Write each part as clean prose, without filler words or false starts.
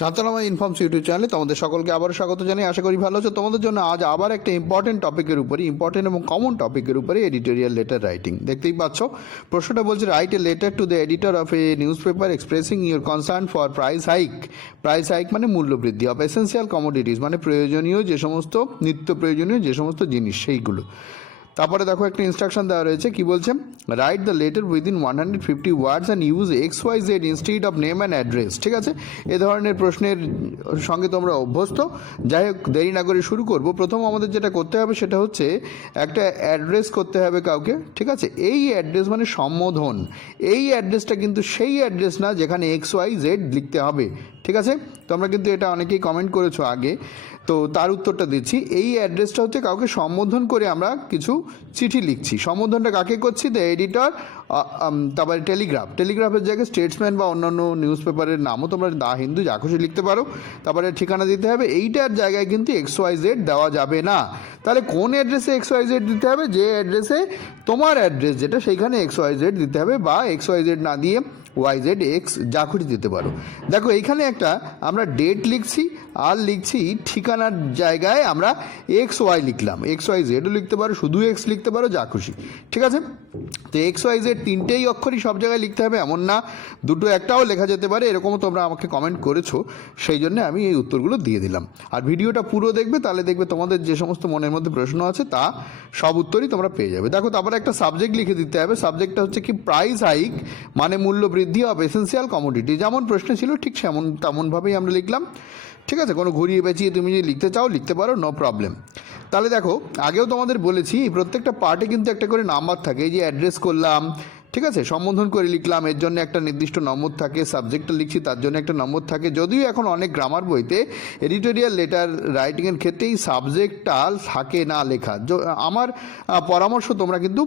শান্তনাময় informs YouTube চ্যানেলে তোমাদের সকলকে আবারও স্বাগত জানাই। আশা করি ভালো আছো। তোমাদের জন্য আজ আবার একটা ইম্পর্টেন্ট টপিকের উপরে, ইম্পর্টেন্ট এবং কমন টপিকের উপরে এডিটোরিয়াল লেটার রাইটিং। দেখতেই পাচ্ছ প্রশ্নটা বলছে, write a letter to the editor of A news paper expressing your concern for price hike. Price hike মানে মূল্যবৃদ্ধি, অফ এসেন্সিয়াল কমোডিটিস মানে প্রয়োজনীয় যে সমস্ত, নিত্য প্রয়োজনীয় যে সমস্ত জিনিস সেইগুলো। তারপরে দেখো একটা ইনস্ট্রাকশন দেওয়া রয়েছে, কি বলছে, write the letter within 150 words and use XYZ instead of name and address. ঠিক আছে, এ ধরনের প্রশ্নের সঙ্গে তোমরা অভ্যস্ত। যাই হোক, দেরি না করে শুরু করব। প্রথম আমাদের যেটা করতে হবে সেটা হচ্ছে একটা অ্যাড্রেস করতে হবে কাউকে। ঠিক আছে, এই অ্যাড্রেস মানে সম্বোধন। এই অ্যাড্রেসটা কিন্তু সেই অ্যাড্রেস না যেখানে XYZ লিখতে হবে। ঠিক আছে, তোমরা কিন্তু এটা অনেকেই কমেন্ট করেছো আগে, তো তার উত্তরটা দিচ্ছি। এই অ্যাড্রেসটা হচ্ছে কাউকে সম্বোধন করে আমরা কিছু চিঠি লিখছি। সম্বোধনটা কাকে করছি? The editor. তারপরে টেলিগ্রাফের জায়গায় স্টেটসম্যান বা অন্যান্য নিউজ পেপারের নামও তোমরা দা হিন্দু যা খুশি লিখতে পারো। তারপরে ঠিকানা দিতে হবে। এইটার জায়গায় কিন্তু XYZ দেওয়া যাবে না। তাহলে কোন অ্যাড্রেসে XYZ দিতে হবে? যে অ্যাড্রেসে তোমার অ্যাড্রেস যেটা, সেইখানে XYZ দিতে হবে, বা XYZ না দিয়ে YZX যা খুশি দিতে পারো। দেখো এইখানে একটা আমরা ডেট লিখছি আর লিখছি ঠিকানার জায়গায় আমরা XY লিখলাম। XYZও লিখতে পারো, শুধু X লিখতে পারো, যা খুশি। ঠিক আছে, তো XYZ তিনটেই অক্ষরই সব জায়গায় লিখতে হবে এমন না, দুটো একটাও লেখা যেতে পারে, এরকমও তোমরা আমাকে কমেন্ট করেছো, সেই জন্য আমি এই উত্তরগুলো দিয়ে দিলাম। আর ভিডিওটা পুরো দেখবে, তাহলে দেখবে তোমাদের যে সমস্ত মনের মধ্যে প্রশ্ন আছে তা সব উত্তরই তোমরা পেয়ে যাবে। দেখো, তারপরে একটা সাবজেক্ট লিখে দিতে হবে। সাবজেক্টটা হচ্ছে কি, প্রাইস হাইক মানে মূল্য বৃদ্ধি অফ এসেন্সিয়াল কমোডিটি। যেমন প্রশ্ন ছিল ঠিক তেমনভাবেই আমরা লিখলাম। ঠিক আছে, কোনো ঘুরিয়ে পেঁচিয়ে তুমি যদি লিখতে চাও লিখতে পারো, নো প্রবলেম। তাহলে দেখো, আগেও তোমাদের বলেছি প্রত্যেকটা পার্টে কিন্তু একটা করে নাম্বার থাকে। এই যে অ্যাড্রেস করলাম, ঠিক আছে, সম্বোধন করে লিখলাম, এর জন্য একটা নির্দিষ্ট নম্বর থাকে। সাবজেক্টটা লিখছি, তার জন্য একটা নম্বর থাকে। যদিও এখন অনেক গ্রামার বইতে এডিটোরিয়াল লেটার রাইটিংয়ের ক্ষেত্রে এই সাবজেক্টটা থাকে না লেখা। আমার পরামর্শ, তোমরা কিন্তু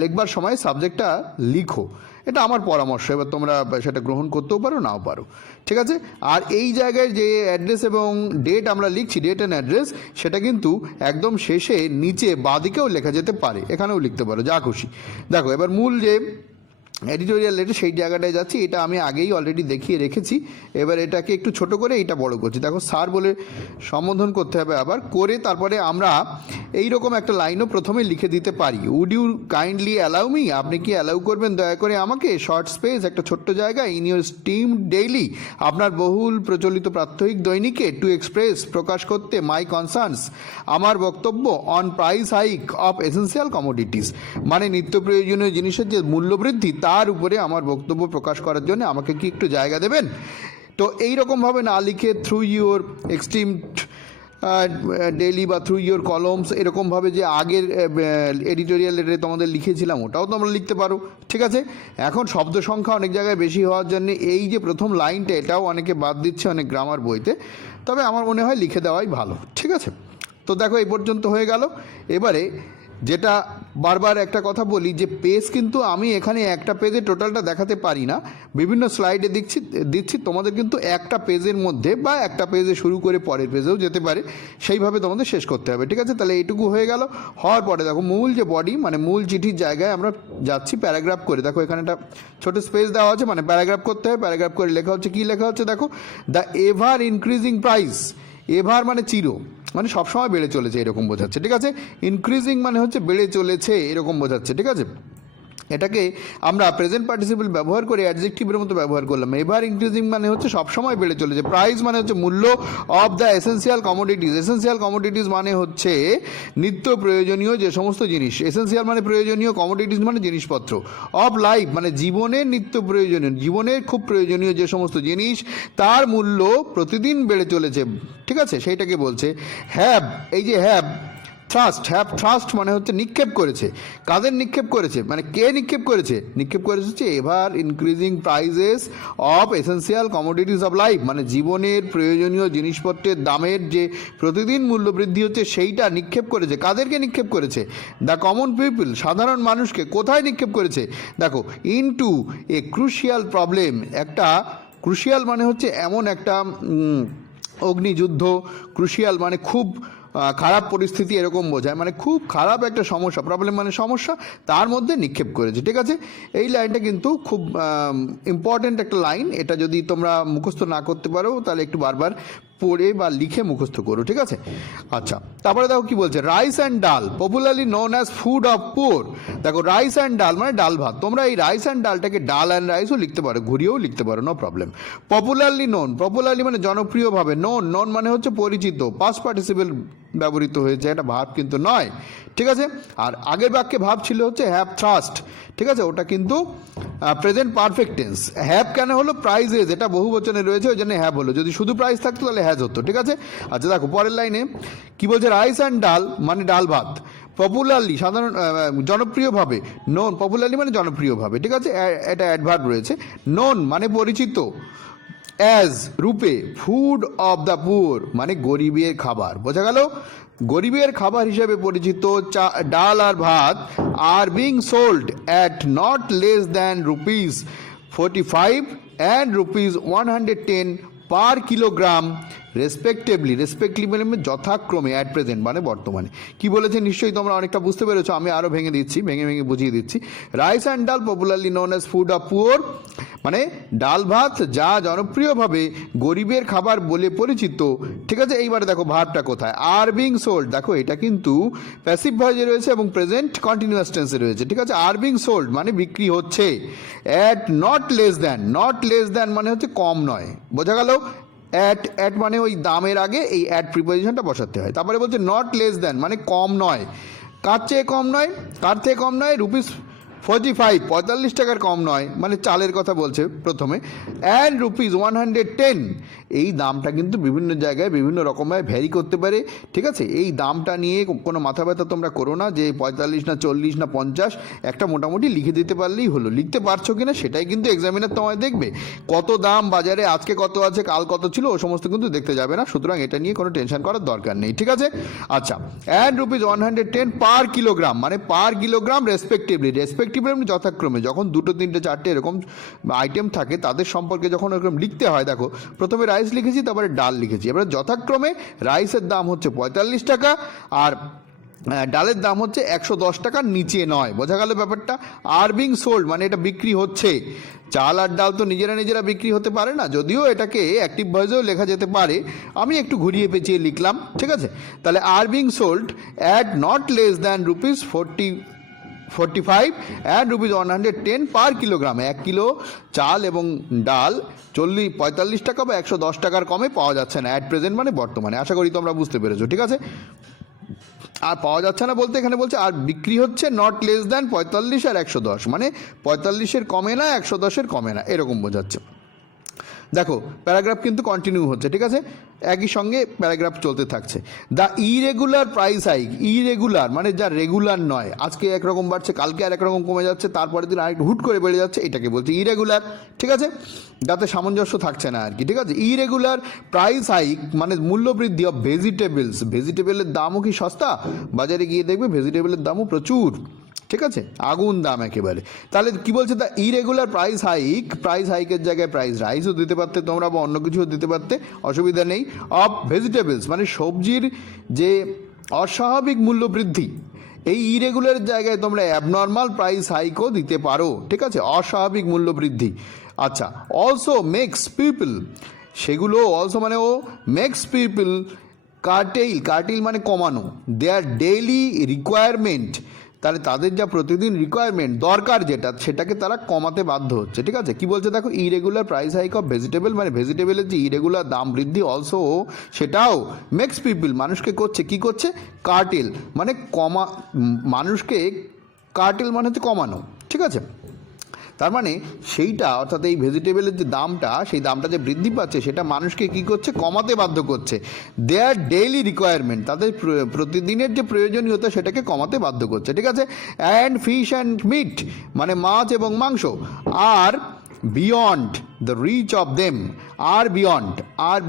লিখবার সময় সাবজেক্টটা লিখো, এটা আমার পরামর্শ। এবার তোমরা সেটা গ্রহণ করতেও পারো, নাও পারো। ঠিক আছে, আর এই জায়গায় যে অ্যাড্রেস এবং ডেট আমরা লিখছি, ডেট অ্যান্ড অ্যাড্রেস, সেটা কিন্তু একদম শেষে নিচে বাঁদিকেও লেখা যেতে পারে, এখানেও লিখতে পারো, যা খুশি। দেখো, এবার মূল যে এডিটোরিয়াল লেটার সেই জায়গাটায় যাচ্ছি। এটা আমি আগেই অলরেডি দেখিয়ে রেখেছি। এবার এটাকে একটু ছোট করে এটা বড় করছি। দেখো, স্যার বলে সম্বোধন করতে হবে আবার করে, তারপরে আমরা এইরকম একটা লাইনও প্রথমে লিখে দিতে পারি। Would you kindly allow me, আপনি কি অ্যালাউ করবেন দয়া করে আমাকে, শর্ট স্পেস একটা ছোট্ট জায়গা, ইন ইউর স্টিম ডেইলি, আপনার বহুল প্রচলিত প্রাত্যহিক দৈনিকে, টু এক্সপ্রেস প্রকাশ করতে, মাই কনসার্নস আমার বক্তব্য, on price hike of essential commodities মানে নিত্য প্রয়োজনীয় জিনিসের যে মূল্যবৃদ্ধি, তার উপরে আমার বক্তব্য প্রকাশ করার জন্য আমাকে কি একটু জায়গা দেবেন। তো এইরকমভাবে না লিখে থ্রু ইউর এক্সট্রিম ডেইলি বা থ্রু ইউর কলমস, এরকমভাবে যে আগের এডিটোরিয়াল লেটারে তোমাদের লিখেছিলাম ওটাও তোমরা লিখতে পারো। ঠিক আছে, এখন শব্দ সংখ্যা অনেক জায়গায় বেশি হওয়ার জন্য এই যে প্রথম লাইনটা, এটাও অনেকে বাদ দিচ্ছে অনেক গ্রামার বইতে, তবে আমার মনে হয় লিখে দেওয়াই ভালো। ঠিক আছে, তো দেখো এই পর্যন্ত হয়ে গেল। এবারে যেটা বারবার একটা কথা বলি, যে পেজ কিন্তু আমি এখানে একটা পেজে টোটালটা দেখাতে পারি না, বিভিন্ন স্লাইডে দিচ্ছি। তোমাদের কিন্তু একটা পেজের মধ্যে বা একটা পেজে শুরু করে পরের পেজেও যেতে পারে, সেইভাবে তোমাদের শেষ করতে হবে। ঠিক আছে, তাহলে এইটুকু হয়ে গেল। হওয়ার পরে দেখো, মূল যে বডি মানে মূল চিঠির জায়গায় আমরা যাচ্ছি প্যারাগ্রাফ করে। দেখো, এখানে একটা ছোটো স্পেস দেওয়া আছে, মানে প্যারাগ্রাফ করতে হবে। প্যারাগ্রাফ করে লেখা হচ্ছে, কী লেখা হচ্ছে দেখো, the ever increasing price. Ever মানে চির, মানে সবসময় বেড়ে চলেছে এরকম বোঝাচ্ছে। ঠিক আছে, ইনক্রিজিং মানে হচ্ছে বেড়ে চলেছে এরকম বোঝাচ্ছে। ঠিক আছে, এটাকে আমরা প্রেজেন্ট পার্টিসিপল ব্যবহার করে অ্যাডজেক্টিভের মতো ব্যবহার করলাম। এভার ইনক্রিজিং মানে হচ্ছে সবসময় বেড়ে চলেছে। প্রাইস মানে হচ্ছে মূল্য, of the essential commodities. Essential commodities মানে হচ্ছে নিত্য প্রয়োজনীয় যে সমস্ত জিনিস। এসেন্সিয়াল মানে প্রয়োজনীয়, কমোডিটিস মানে জিনিসপত্র। অফ লাইফ মানে জীবনের নিত্য প্রয়োজনীয়, জীবনের খুব প্রয়োজনীয় যে সমস্ত জিনিস, তার মূল্য প্রতিদিন বেড়ে চলেছে। ঠিক আছে, সেইটাকে বলছে হ্যাভ। এই যে হ্যাভ ট্রাস্ট মানে হচ্ছে নিক্ষেপ করেছে। কাদের নিক্ষেপ করেছে, মানে কে নিক্ষেপ করেছে? নিক্ষেপ করেছে হচ্ছে ever increasing prices of essential commodities of life, মানে জীবনের প্রয়োজনীয় জিনিসপত্রের দামের যে প্রতিদিন মূল্য বৃদ্ধি হচ্ছে, সেইটা নিক্ষেপ করেছে। কাদেরকে নিক্ষেপ করেছে? দ্য কমন পিপল, সাধারণ মানুষকে। কোথায় নিক্ষেপ করেছে? দেখো, ইনটু এ ক্রুশিয়াল প্রবলেম। একটা ক্রুশিয়াল মানে হচ্ছে এমন একটা অগ্নিযুদ্ধ, ক্রুশিয়াল মানে খুব খারাপ পরিস্থিতি এরকম বোঝায়, মানে খুব খারাপ একটা সমস্যা, প্রবলেম মানে সমস্যা, তার মধ্যে নিক্ষেপ করেছে। ঠিক আছে, এই লাইনটা কিন্তু খুব ইম্পর্টেন্ট একটা লাইন। এটা যদি তোমরা মুখস্থ না করতে পারো তাহলে একটু বারবার পড়ে বা লিখে মুখস্থ করো। ঠিক আছে, আচ্ছা তারপরে দেখো কি বলছে, রাইস অ্যান্ড ডাল popularly known as food of poor. দেখো রাইস অ্যান্ড ডাল মানে ডাল ভাত, তোমরা এই রাইস অ্যান্ড ডালটাকে ডাল অ্যান্ড রাইসও লিখতে পারো, ঘুরিয়েও লিখতে পারো, no problem. Popularly known, popularly মানে জনপ্রিয়ভাবে, নোন নোন মানে হচ্ছে পরিচিত, পাস্ট পার্টিসিপেল ব্যবহৃত হয়েছে, এটা ভাব কিন্তু নয়। ঠিক আছে, আর আগের বাক্যে ভাব ছিল হচ্ছে হ্যাভ থ্রাস্ট। ঠিক আছে, ওটা কিন্তু প্রেজেন্ট পারফেক্ট টেন্স। হ্যাভ কেন হলো, প্রাইজেস এটা বহু বচনে রয়েছে ওই জন্য হ্যাভ হলো, যদি শুধু প্রাইস থাকতো তাহলে হ্যাজ হতো। ঠিক আছে, আচ্ছা দেখো পরের লাইনে কি বলছে, রাইস অ্যান্ড ডাল মানে ডাল ভাত, পপুলারলি সাধারণ জনপ্রিয়ভাবে, নোন পপুলারলি মানে জনপ্রিয়ভাবে। ঠিক আছে, এটা অ্যাডভার্ব রয়েছে, নোন মানে পরিচিত, অ্যাজ রূপে, ফুড অফ দ্য পুয়ার মানে গরিবের খাবার। বোঝা গেল, গরিবের খাবার হিসেবে পরিচিত ডাল আর ভাত are being sold at not less than ₹45 and ₹110 per kilogram respectively, respectively মানে যথাক্রমে, অ্যাট প্রেজেন্ট মানে বর্তমানে। কি বলেছে নিশ্চয়ই তোমরা অনেকটা বুঝতে পেরেছো, আমি আরও ভেঙে দিচ্ছি, ভেঙে বুঝিয়ে দিচ্ছি। রাইস অ্যান্ড ডাল popularly known as food of poor মানে ডাল ভাত যা জনপ্রিয়ভাবে গরিবের খাবার বলে পরিচিত। ঠিক আছে, এইবারে দেখো ভার্বটা কোথায়, আর বিং সোল্ড, দেখো এটা কিন্তু প্যাসিভ ভয়েসে রয়েছে এবং প্রেজেন্ট কন্টিনিউয়াস টেন্সে রয়েছে। ঠিক আছে, আর বিং সোল্ড মানে বিক্রি হচ্ছে, at not less than, not less than মানে হচ্ছে কম নয়। বোঝা গেল, অ্যাট মানে ওই দামের আগে এই অ্যাট প্রিপোজিশনটা বসাতে হয়। তারপরে বলছে নট লেস দ্যান মানে কম নয়, কার চেয়ে কম নয়, কার থেকে কম নয়, ₹45 45 কম নয়, মানে চালের কথা বলছে প্রথমে, অ্যান্ড ₹110 এই দামটা কিন্তু বিভিন্ন জায়গায় বিভিন্ন রকমভাবে ভ্যারি করতে পারে। ঠিক আছে, এই দামটা নিয়ে কোনো মাথা ব্যথা তোমরা করো না যে 45 না 40 না 50, একটা মোটামুটি লিখে দিতে পারলেই হলো। লিখতে পারছো কিনা সেটাই কিন্তু এক্সামিনার তোমায় দেখবে, কত দাম বাজারে আজকে কত আছে কাল কত ছিল ও সমস্ত কিন্তু দেখতে যাবে না, সুতরাং এটা নিয়ে কোনো টেনশন করার দরকার নেই। ঠিক আছে, আচ্ছা অ্যান্ড ₹110 পার কিলোগ্রাম মানে পার কিলোগ্রাম রেসপেক্টিভলি, রেসপেক্টিভলি যথাক্রমে, যখন 2, 3, 4 এরকম আইটেম থাকে তাদের সম্পর্কে যখন এরকম লিখতে হয়, দেখো প্রথমে রাইস লিখেছি তারপরে ডাল লিখেছি, এবার যথাক্রমে রাইসের দাম হচ্ছে ₹45 আর ডালের দাম হচ্ছে ₹110 নিচে নয়। বোঝা গেল ব্যাপারটা, আর বিং সোল্ড মানে এটা বিক্রি হচ্ছে। চাল আর ডাল তো নিজেরা বিক্রি হতে পারে না, যদিও এটাকে অ্যাক্টিভ ভয়েসেও লেখা যেতে পারে, আমি একটু ঘুরিয়ে পেঁচিয়ে লিখলাম। ঠিক আছে, তাহলে are being sold at not less than ₹45 and ₹110 per kilogram, 1 kilo চাল এবং ডাল ₹45 বা ₹110 কমে পাওয়া যাচ্ছে না, অ্যাট প্রেজেন্ট মানে বর্তমানে। আশা করি তোমরা বুঝতে পেরেছো। ঠিক আছে, আর পাওয়া যাচ্ছে না বলতে এখানে বলছে আর বিক্রি হচ্ছে নট লেস দ্যান 45 আর 110 মানে 45-এর কমে না 110-এর কমে না, এরকম বোঝাচ্ছে। দেখো প্যারাগ্রাফ কিন্তু কন্টিনিউ হচ্ছে। ঠিক আছে, একই সঙ্গে প্যারাগ্রাফ চলতে থাকছে। The irregular price hike, irregular মানে যা রেগুলার নয়, আজকে একরকম বাড়ছে কালকে আর একরকম কমে যাচ্ছে, তারপরের দিন আরেকটু হুট করে বেড়ে যাচ্ছে, এটাকে বলছে ইরেগুলার। ঠিক আছে, যাতে সামঞ্জস্য থাকছে না আর কি। ঠিক আছে, ইরেগুলার প্রাইস হাইক মানে মূল্যবৃদ্ধি অফ ভেজিটেবলস, ভেজিটেবলের দামও কি সস্তা, বাজারে গিয়ে দেখবে ভেজিটেবলের দামও প্রচুর। ঠিক আছে, আগুন দাম একেবারে। তাহলে কি বলছে, the irregular price hike, price হাইকের জায়গায় প্রাইস রাইসও দিতে পারতে তোমরা বা অন্য কিছুও দিতে পারতে, অসুবিধা নেই। অফ ভেজিটেবলস মানে সবজির যে অস্বাভাবিক মূল্য বৃদ্ধি, এই ইরেগুলার জায়গায় তোমরা অ্যাবনর্মাল প্রাইস হাইকও দিতে পারো। ঠিক আছে, অস্বাভাবিক মূল্য বৃদ্ধি। আচ্ছা, অলসো মেক্স পিপল, সেগুলো অলসো মানে ও মেক্স পিপল কার্টেইল, কার্টেইল মানে কমানো, দেয়ার ডেইলি রিকোয়ারমেন্ট, তাহলে তাদের যা প্রতিদিন রিকোয়ারমেন্ট দরকার যেটা সেটাকে তারা কমাতে বাধ্য হচ্ছে। ঠিক আছে, কি বলছে দেখো, irregular price hike of vegetable মানে ভেজিটেবলের যে ইরেগুলার দাম বৃদ্ধি অলসো সেটাও মেক্স পিপল মানুষকে করছে, কি করছে, কার্টেল মানে মানুষকে, কার্টেল মানে হচ্ছে কমানো। ঠিক আছে, তার মানে সেইটা অর্থাৎ এই ভেজিটেবলের যে দামটা, সেই দামটা যে বৃদ্ধি পাচ্ছে সেটা মানুষকে কী করছে, কমাতে বাধ্য করছে। দেয়ার ডেইলি রিকোয়ারমেন্ট, তাদের প্রতিদিনের যে প্রয়োজনীয়তা সেটাকে কমাতে বাধ্য করছে। ঠিক আছে, অ্যান্ড ফিশ অ্যান্ড মিট মানে মাছ এবং মাংস, আর beyond the reach of them, আর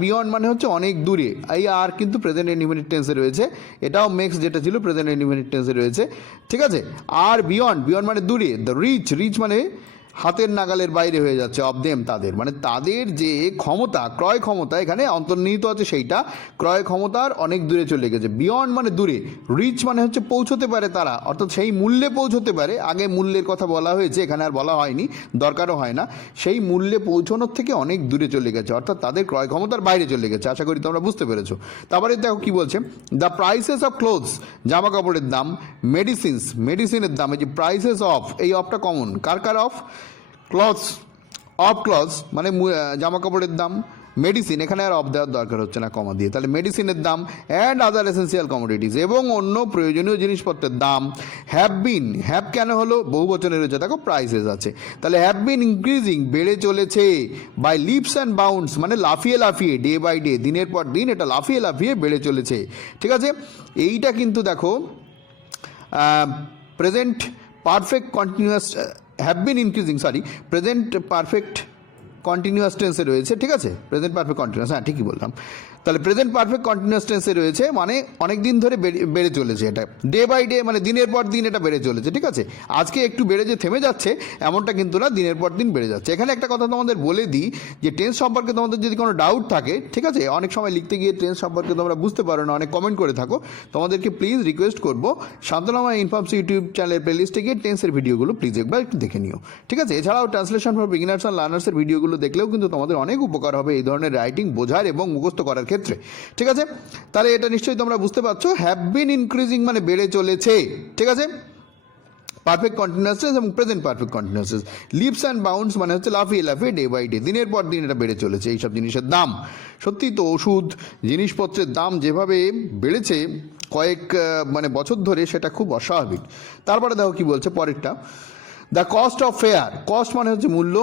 বিয়ন্ড মানে হচ্ছে অনেক দূরে, এই আর কিন্তু প্রেজেন্ট ইনডিফিনিট টেন্সে রয়েছে, এটাও মেক্স যেটা ছিল প্রেজেন্ট ইনডিফিনিট টেন্সে রয়েছে। ঠিক আছে, আর বিয়ন্ড মানে দূরে, দ্য রিচ মানে হাতের নাগালের বাইরে হয়ে যাচ্ছে, অফ দেম তাদের, মানে তাদের যে ক্ষমতা, ক্রয় ক্ষমতা এখানে অন্তর্নিহিত আছে, সেইটা ক্রয় ক্ষমতার অনেক দূরে চলে গেছে। বিয়ন্ড মানে দূরে, রিচ মানে হচ্ছে পৌঁছতে পারে তারা, অর্থাৎ সেই মূল্যে পৌঁছতে পারে। আগে মূল্যের কথা বলা হয়েছে, এখানে আর বলা হয়নি, দরকারও হয় না। সেই মূল্যে পৌঁছানোর থেকে অনেক দূরে চলে গেছে, অর্থাৎ তাদের ক্রয় ক্ষমতার বাইরে চলে গেছে। আশা করি তোমরা বুঝতে পেরেছো। তারপরে দেখো কি বলছে, দ্য প্রাইসেস অফ ক্লোথস, জামা কাপড়ের দাম, মেডিসিনস, মেডিসিনের দাম, এই যে প্রাইসেস অফ, এই অফটা কমন, কার কার অফ, ক্লথস, অফ ক্লথস মানে জামা কাপড়ের দাম, মেডিসিন এখানে আর অফ দেওয়ার দরকার হচ্ছে না কমা দিয়ে, তাহলে মেডিসিনের দাম, অ্যান্ড আদার এসেন্সিয়াল কমোডিটিস, এবং অন্য প্রয়োজনীয় জিনিসপত্রের দাম, হ্যাভ বিন, হ্যাভ কেন হলো, বহু বচনে রয়েছে, দেখো প্রাইসেস আছে, তাহলে হ্যাভ বিন ইনক্রিজিং, বেড়ে চলেছে, বাই লিপস অ্যান্ড বাউন্ডস মানে লাফিয়ে লাফিয়ে, ডে বাই ডে, দিনের পর দিন এটা লাফিয়ে লাফিয়ে বেড়ে চলেছে। ঠিক আছে, এইটা কিন্তু দেখো present perfect continuous, have been increasing, sorry present perfect continuous টেন্সে রয়েছে। ঠিক আছে, প্রেজেন্ট পারফেক্ট কন্টিনিউয়াস, হ্যাঁ ঠিকই বললাম। তাহলে প্রেজেন্ট পারফেক্ট কন্টিনিউয়াস টেন্সে রয়েছে, মানে অনেক দিন ধরে বেড়ে চলেছে, এটা ডে বাই ডে মানে দিনের পর দিন এটা বেড়ে চলেছে। ঠিক আছে, আজকে একটু বেড়ে যে থেমে যাচ্ছে এমনটা কিন্তু না, দিনের পর দিন বেড়ে যাচ্ছে। এখানে একটা কথা তোমাদের বলে দিই, যে টেন্স সম্পর্কে তোমাদের যদি কোনো ডাউট থাকে, ঠিক আছে, অনেক সময় লিখতে গিয়ে টেন্স সম্পর্কে তোমরা বুঝতে পারো না, অনেক কমেন্ট করে থাকো, তোমাদেরকে প্লিজ রিকোয়েস্ট করবো, শান্তনাময় ইনফর্মস ইউটিউব চ্যানেলের প্লেলিস্টে গিয়ে টেন্সের ভিডিওগুলো প্লিজ একবার একটু দেখে নিও। ঠিক আছে, এছাড়াও ট্রান্সলেশন ফর বিগিনার্স অ্যান্ড লার্নার্সের ভিডিওগুলো দেখলেও কিন্তু তোমাদের অনেক উপকার হবে এই ধরনের রাইটিং বোঝার এবং মুখস্থ করার ক্ষেত্রে। ঠিক আছে, তাহলে এটা নিশ্চয়ই তোমরা বুঝতে পারছো, হ্যাভ বিন ইনক্রিজিং মানে বেড়ে চলেছে। ঠিক আছে, পারফেক্ট কন্টিনিউয়াস টেন্স এবং present perfect continuous tense, leaps and bounds মানে হচ্ছে লাফিয়ে লাফিয়ে, ডে বাই ডে, দিনের পর দিন এটা বেড়ে চলেছে। এইসব জিনিসের দাম, সত্যি তো ওষুধ জিনিসপত্রের দাম যেভাবে বেড়েছে কয়েক মানে বছর ধরে, সেটা খুব অস্বাভাবিক। তারপরে দেখো কি বলছে পরেরটা, the cost of fair, cost মানে হচ্ছে মূল্য,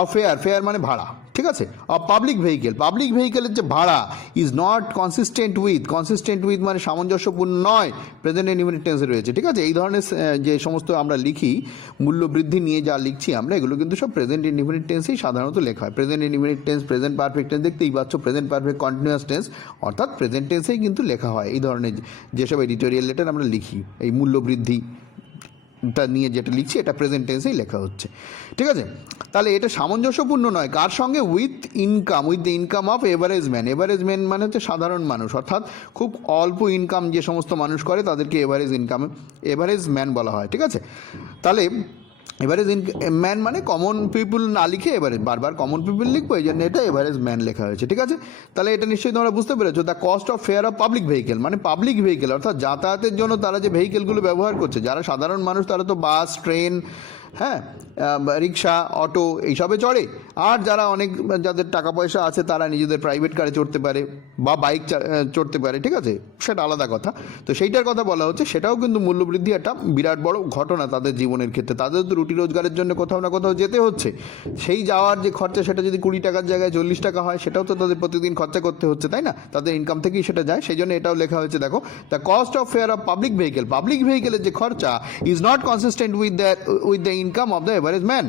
অফ ফেয়ার, ফেয়ার মানে ভাড়া। ঠিক আছে, অফ পাবলিক ভেহিকেল, পাবলিক ভেহিকেলের যে ভাড়া, is not consistent with, consistent with মানে সামঞ্জস্যপূর্ণ নয়, প্রেজেন্ট ইনডিফিনিট টেন্সে রয়েছে। ঠিক আছে, এই ধরনের যে সমস্ত আমরা লিখি মূল্য বৃদ্ধি নিয়ে যা লিখছি আমরা, এগুলো কিন্তু সব প্রেজেন্ট ইনডিফিনিট টেন্সেই সাধারণত লেখা হয়। Present indefinite tense, present perfect tense, দেখতেই পাচ্ছ প্রেজেন্ট পারফেক্ট কন্টিনিউয়াস টেন্স, অর্থাৎ প্রেজেন্ট টেন্সেই কিন্তু লেখা হয় এই ধরনের যেসব এডিটোরিয়াল লেটার আমরা লিখি, এই মূল্য বৃদ্ধি টা নিয়ে যেটা লিখছি এটা প্রেজেন্ট টেন্সেই লেখা হচ্ছে। ঠিক আছে, তাহলে এটা সামঞ্জস্যপূর্ণ নয় কার সঙ্গে, with income, with the income of average man, average man মানে হচ্ছে সাধারণ মানুষ, অর্থাৎ খুব অল্প ইনকাম যে সমস্ত মানুষ করে তাদেরকে এভারেজ ইনকাম, এভারেজ ম্যান বলা হয়। ঠিক আছে, তাহলে এভারেজ ম্যান মানে কমন পিপুল না লিখে এভারেজ, বারবার কমন পিপুল লিখবো, এই জন্য এটা এভারেজ ম্যান লেখা হয়েছে। ঠিক আছে, তাহলে এটা নিশ্চয়ই তোমরা বুঝতে পেরেছো। The cost of fare of public vehicle মানে পাবলিক ভেহিকেল, অর্থাৎ যাতায়াতের জন্য তারা যে ভেহিকেলগুলো ব্যবহার করছে, যারা সাধারণ মানুষ তারা তো বাস, ট্রেন, হ্যাঁ রিক্সা, অটো এইসবে চড়ে, আর যারা অনেক, যাদের টাকা পয়সা আছে তারা নিজেদের প্রাইভেট কারে চড়তে পারে বা বাইক চড়তে পারে। ঠিক আছে, সেটা আলাদা কথা। তো সেইটার কথা বলা হচ্ছে, সেটাও কিন্তু মূল্যবৃদ্ধি একটা বিরাট বড় ঘটনা তাদের জীবনের ক্ষেত্রে। তাদের তো রুটি রোজগারের জন্য কোথাও না কোথাও যেতে হচ্ছে, সেই যাওয়ার যে খরচা সেটা যদি 20 টাকার জায়গায় 40 টাকা হয়, সেটাও তো তাদের প্রতিদিন খরচা করতে হচ্ছে, তাই না, তাদের ইনকাম থেকেই সেটা যায়। সেই জন্য এটাও লেখা হয়েছে, দেখো the cost of fare of public vehicle, public ভেহিকেলের যে খরচা, is not consistent with the income of the average man,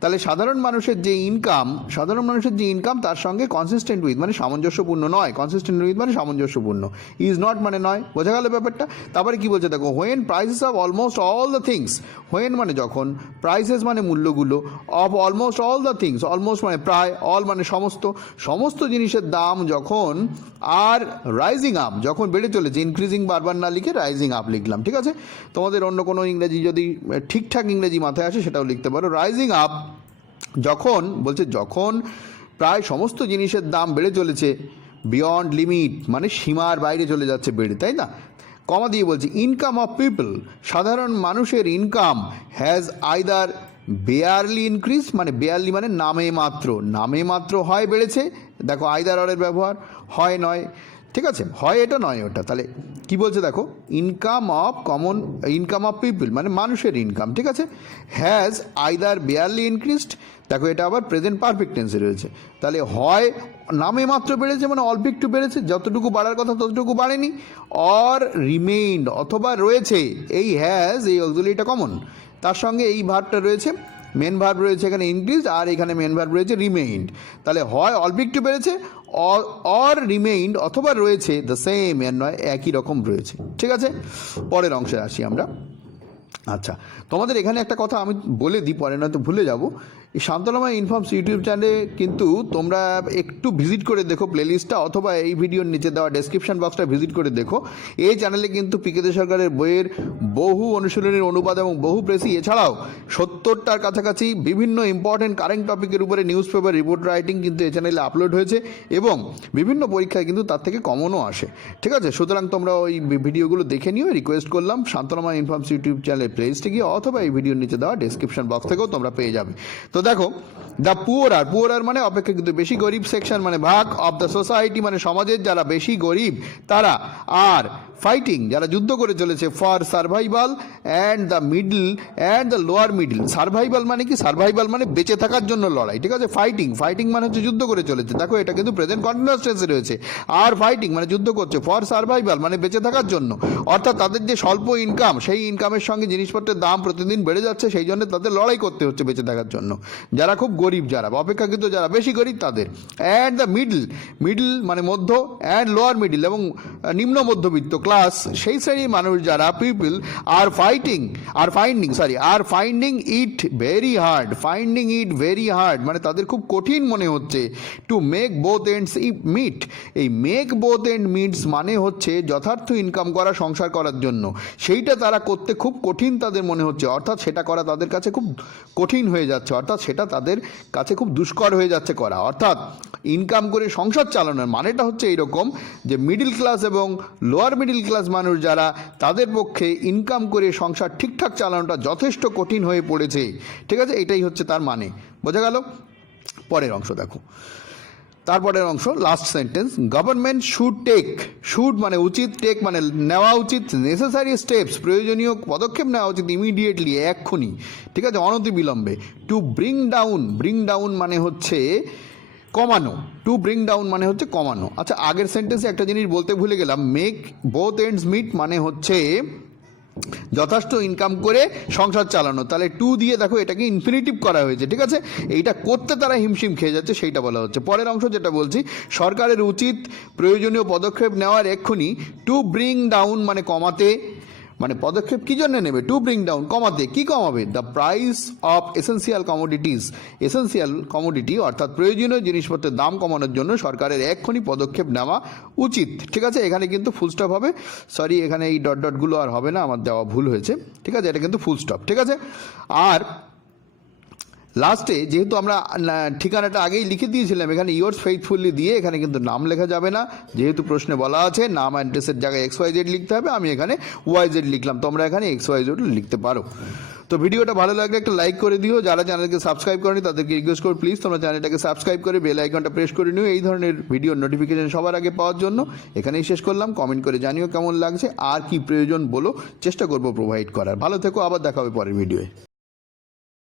তাহলে সাধারণ মানুষের যে ইনকাম তার সঙ্গে কনসিস্টেন্ট উইথ মানে সামঞ্জস্যপূর্ণ নয়, কনসিস্টেন্ট উইথ মানে সামঞ্জস্যপূর্ণ, ইজ নট মানে নয়, বোঝা গেল ব্যাপারটা। তারপরে কি বলছে দেখো, when prices of almost all the things, when মানে যখন, প্রাইসেস মানে মূল্যগুলো, of almost all the things, almost মানে প্রায়, অল মানে সমস্ত জিনিসের দাম যখন, আর রাইজিং আপ যখন বেড়ে চলেছে, ইনক্রিজিং বারবার না লিখে রাইজিং আপ লিখলাম। ঠিক আছে, তোমাদের অন্য কোনো ইংরেজি যদি ঠিকঠাক ইংরেজি মাথায় আসে সেটাও লিখতে পারো, রাইজিং আপ যখন, বলছে যখন প্রায় সমস্ত জিনিসের দাম বেড়ে চলেছে, বিয়ন্ড লিমিট মানে সীমার বাইরে চলে যাচ্ছে বেড়ে, তাই না, কমা দিয়ে বলছি, ইনকাম অফ পিপল সাধারণ মানুষের income, has either barely increase মানে বেয়ারলি মানে নামে মাত্র হয় বেড়েছে, দেখো আইদার অরের ব্যবহার, হয় নয়। ঠিক আছে, হয় এটা নয় ওটা, তাহলে কি বলছে দেখো, ইনকাম অফ পিপল মানে মানুষের ইনকাম। ঠিক আছে, হ্যাজ আইদার বেয়ারলি ইনক্রিজড, দেখো এটা আবার প্রেজেন্ট পারফেক্ট টেন্সে রয়েছে, তাহলে হয় নামে মাত্র বেড়েছে মানে অল্প একটু বেড়েছে, যতটুকু বাড়ার কথা ততটুকু বাড়েনি, অর রিমেইন্ড অথবা রয়েছে, এই হ্যাজ এই অক্সিলারিটা কমন, তার সঙ্গে এই ভার্বটা রয়েছে, মেন ভার্ব রয়েছে এখানে ইনক্রিজ, আর এখানে মেন ভার্ব রয়েছে রিমেইন্ড, তাহলে হয় অল্প একটু বেড়েছে, অর রিমেইন্ড অথবা রয়েছে, দ্য সেম এর নয় একই রকম রয়েছে। ঠিক আছে, পরের অংশে আসি আমরা। আচ্ছা, তোমাদের এখানে একটা কথা আমি বলে দিই, পরে নয়তো ভুলে যাব, এই শান্তনাময় ইনফর্মস ইউটিউব চ্যানেলে কিন্তু তোমরা একটু ভিজিট করে দেখো প্লেলিস্টটা, অথবা এই ভিডিওর নিচে দেওয়া ডেসক্রিপশন বক্সটা ভিজিট করে দেখো। এই চ্যানেলে কিন্তু পিকেতে সরকারের বইয়ের বহু অনুশীলনীর অনুবাদ এবং বহু প্রেসি, এছাড়াও 70টার কাছাকাছি বিভিন্ন ইম্পর্টেন্ট কারেন্ট টপিকের উপরে নিউজ পেপার রিপোর্ট রাইটিং কিন্তু এই চ্যানেলে আপলোড হয়েছে, এবং বিভিন্ন পরীক্ষায় কিন্তু তার থেকে কমনও আসে। ঠিক আছে, সুতরাং তোমরা ওই ভিডিওগুলো দেখে নিও, রিকোয়েস্ট করলাম। শান্তনাময় ইনফর্মস ইউটিউব চ্যানেলের প্লেলিস্টে গিয়ে অথবা এই ভিডিওর নিচে দেওয়া ডেসক্রিপশন বক্স থেকেও তোমরা পেয়ে যাবে। তো দেখো, দ্য পুয়ার মানে অপেক্ষাকৃত বেশি গরিব সেকশন মানে ভাগ অফ দ্য সোসাইটি মানে সমাজের যারা বেশি গরিব তারা, আর ফাইটিং যারা যুদ্ধ করে চলেছে for survival and the middle and the lower middle. Survival মানে কি? সার্ভাইভাল মানে বেঁচে থাকার জন্য লড়াই। ঠিক আছে, ফাইটিং মানে হচ্ছে যুদ্ধ করে চলেছে। দেখো এটা কিন্তু প্রেজেন্ট কন্টিনিউয়াস টেন্সে রয়েছে। আর ফাইটিং মানে যুদ্ধ করছে ফর সার্ভাইভাল মানে বেঁচে থাকার জন্য, অর্থাৎ তাদের যে স্বল্প ইনকাম সেই ইনকামের সঙ্গে জিনিসপত্রের দাম প্রতিদিন বেড়ে যাচ্ছে, সেই জন্য তাদের লড়াই করতে হচ্ছে বেঁচে থাকার জন্য। যারা খুব গরিব, যারা অপেক্ষাকৃত যারা বেশি গরিব তাদের। অ্যান্ড দ্য মিডল মানে মধ্য, অ্যান্ড লোয়ার মিডল এবং নিম্ন মধ্যবিত্ত ক্লাস, সেই শ্রেণীর মানুষ যারা people are finding it very hard মানে তাদের খুব কঠিন মনে হচ্ছে to make both ends meet. এই মেক বোথ এন্ড মিটস মানে হচ্ছে যথার্থ ইনকাম করা, সংসার করার জন্য, সেইটা তারা করতে খুব কঠিন তাদের মনে হচ্ছে, অর্থাৎ সেটা করা তাদের কাছে খুব কঠিন হয়ে যাচ্ছে, অর্থাৎ সেটা তাদের কাছে খুব দুষ্কর হয়ে যাচ্ছে করা। অর্থাৎ ইনকাম করে সংসার চালানোর মানেটা হচ্ছে এইরকম যে মিডিল ক্লাস এবং লোয়ার মিডিল ক্লাস মানুষ যারা, তাদের পক্ষে ইনকাম করে সংসার ঠিকঠাক চালানোটা যথেষ্ট কঠিন হয়ে পড়েছে। ঠিক আছে, এটাই হচ্ছে তার মানে। বোঝা গেল? পরের অংশ দেখো, তারপরের অংশ লাস্ট সেন্টেন্স, গভর্নমেন্ট শুড মানে উচিত, টেক মানে নেওয়া উচিত, নেসেসারি স্টেপস প্রয়োজনীয় পদক্ষেপ নেওয়া উচিত, ইমিডিয়েটলি এক্ষুনি। ঠিক আছে, অনতিবিলম্বে। টু ব্রিং ডাউন মানে হচ্ছে কমানো, টু ব্রিং ডাউন মানে হচ্ছে কমানো। আচ্ছা, আগের সেন্টেন্সে একটা জিনিস বলতে ভুলে গেলাম, মেক বোথ এন্ডস মিট মানে হচ্ছে যথেষ্ট ইনকাম করে সংসার চালানো। তাহলে টু দিয়ে দেখো এটাকে ইনফিনিটিভ করা হয়েছে। ঠিক আছে, এইটা করতে তারা হিমশিম খেয়ে যাচ্ছে, সেইটা বলা হচ্ছে। পরের অংশ যেটা বলছি, সরকারের উচিত প্রয়োজনীয় পদক্ষেপ নেওয়ার এক্ষুনি। টু ব্রিং ডাউন মানে কমাতে, মানে পদক্ষেপ কী জন্য নেবে? টু ব্রিং ডাউন কমাতে। কী কমাবে? The price of essential commodity অর্থাৎ প্রয়োজনীয় জিনিসপত্রের দাম কমানোর জন্য সরকারের এক্ষুনি পদক্ষেপ নেওয়া উচিত। ঠিক আছে, এখানে কিন্তু ফুল স্টপ হবে, সরি এখানে এই ডটগুলো আর হবে না, আমার দেওয়া ভুল হয়েছে। ঠিক আছে, এটা কিন্তু ফুল স্টপ। ঠিক আছে, আর লাস্টে যেহেতু আমরা ঠিকানাটা আগেই লিখে দিয়েছিলাম, এখানে ইয়োর্স ফেইথফুলি দিয়ে এখানে কিন্তু নাম লেখা যাবে না, যেহেতু প্রশ্নে বলা আছে নাম অ্যাড্রেসের জায়গায় XYZ লিখতে হবে। আমি এখানে YZ লিখলাম, তোমরা এখানে XYZ লিখতে পারো। তো ভিডিওটা ভালো লাগলে একটা লাইক করে দিও। যারা চ্যানেলকে সাবস্ক্রাইব করেনি তাদেরকে রিকোয়েস্ট করো প্লিজ তোমরা চ্যানেলটাকে সাবস্ক্রাইব করে বেল আইকনটা প্রেস করে নিও এই ধরনের ভিডিওর নোটিফিকেশন সবার আগে পাওয়ার জন্য। এখানেই শেষ করলাম। কমেন্ট করে জানিও কেমন লাগছে, আর কি প্রয়োজন বলো, চেষ্টা করবো প্রোভাইড করার। ভালো থেকো, আবার দেখা হবে পরের ভিডিওয়ে।